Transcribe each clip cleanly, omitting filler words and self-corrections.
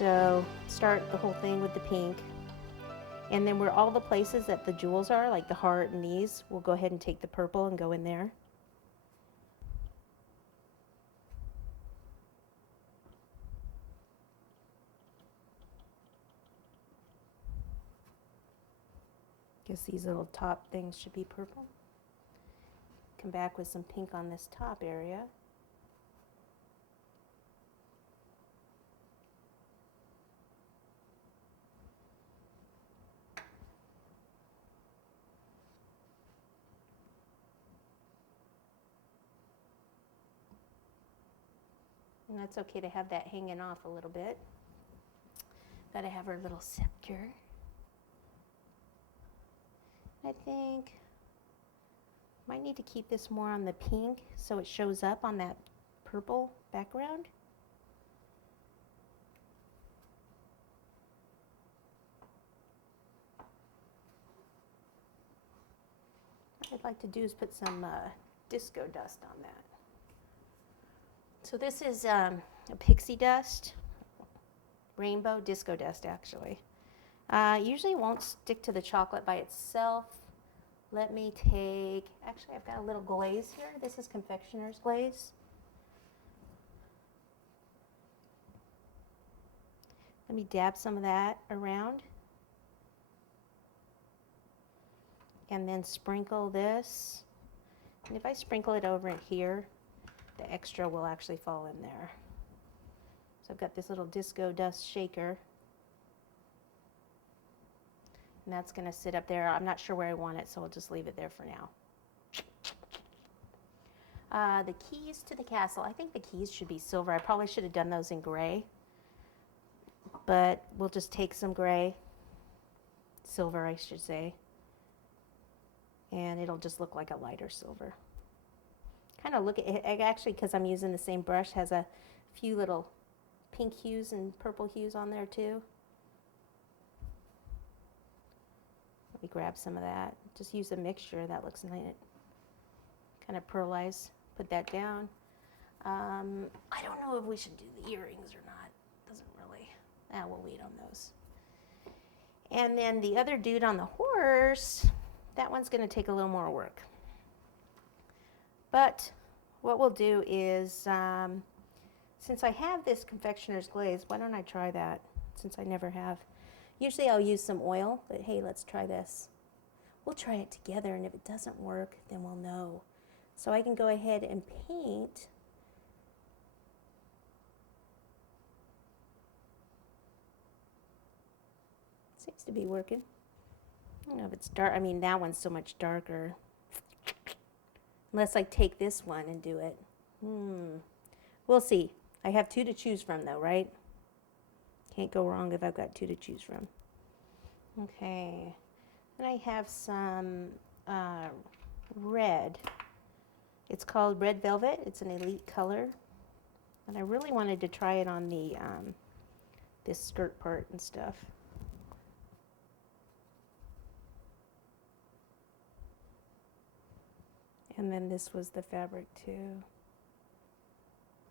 So start the whole thing with the pink. And then where all the places that the jewels are, like the heart and these, we'll go ahead and take the purple and go in there. Guess these little top things should be purple. Come back with some pink on this top area. And that's okay to have that hanging off a little bit. Gotta have our little scepter. I think might need to keep this more on the pink so it shows up on that purple background. What I'd like to do is put some disco dust on that. So this is a pixie dust, rainbow disco dust actually. Usually won't stick to the chocolate by itself. Let me take, actually I've got a little glaze here. This is Confectioner's glaze. Let me dab some of that around. And then sprinkle this. And if I sprinkle it over in here, the extra will actually fall in there. So I've got this little disco dust shaker. And that's going to sit up there. I'm not sure where I want it, so I'll just leave it there for now. The keys to the castle. I think the keys should be silver. I probably should have done those in gray. But we'll just take some gray. Silver, I should say. And it'll just look like a lighter silver. Kind of look at it, actually, because I'm using the same brush, has a few little pink hues and purple hues on there too. Let me grab some of that. Just use a mixture. That looks nice. Kind of pearlize. Put that down. I don't know if we should do the earrings or not. Doesn't really. We'll wait on those. And then the other dude on the horse, that one's going to take a little more work. But what we'll do is, since I have this Confectioner's glaze, why don't I try that, since I never have. Usually I'll use some oil, but hey, let's try this. We'll try it together, and if it doesn't work, then we'll know. So I can go ahead and paint. Seems to be working. I don't know if it's dark. I mean, that one's so much darker. Unless I take this one and do it. We'll see. I have two to choose from though, right? Can't go wrong if I've got two to choose from. Okay. Then I have some red. It's called Red Velvet. It's an elite color. And I really wanted to try it on the this skirt part and stuff. And then this was the fabric too.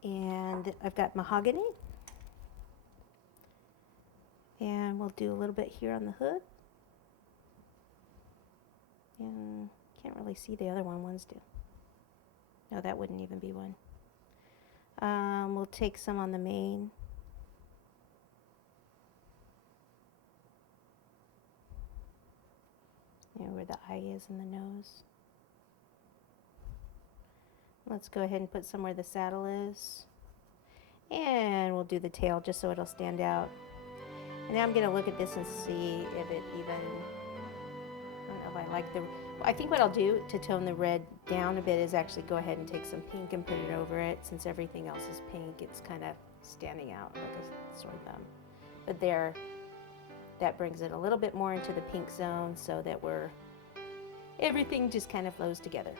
And I've got Mahogany. And we'll do a little bit here on the hood. And can't really see the other one. One's do. No, that wouldn't even be one. We'll take some on the mane. You know, where the eye is and the nose. Let's go ahead and put some where the saddle is. And we'll do the tail just so it'll stand out. And now I'm going to look at this and see if it even, I don't know if I like the, I think what I'll do to tone the red down a bit is actually go ahead and take some pink and put it over it. Since everything else is pink, it's kind of standing out like a sore thumb. But there, that brings it a little bit more into the pink zone so that everything just kind of flows together.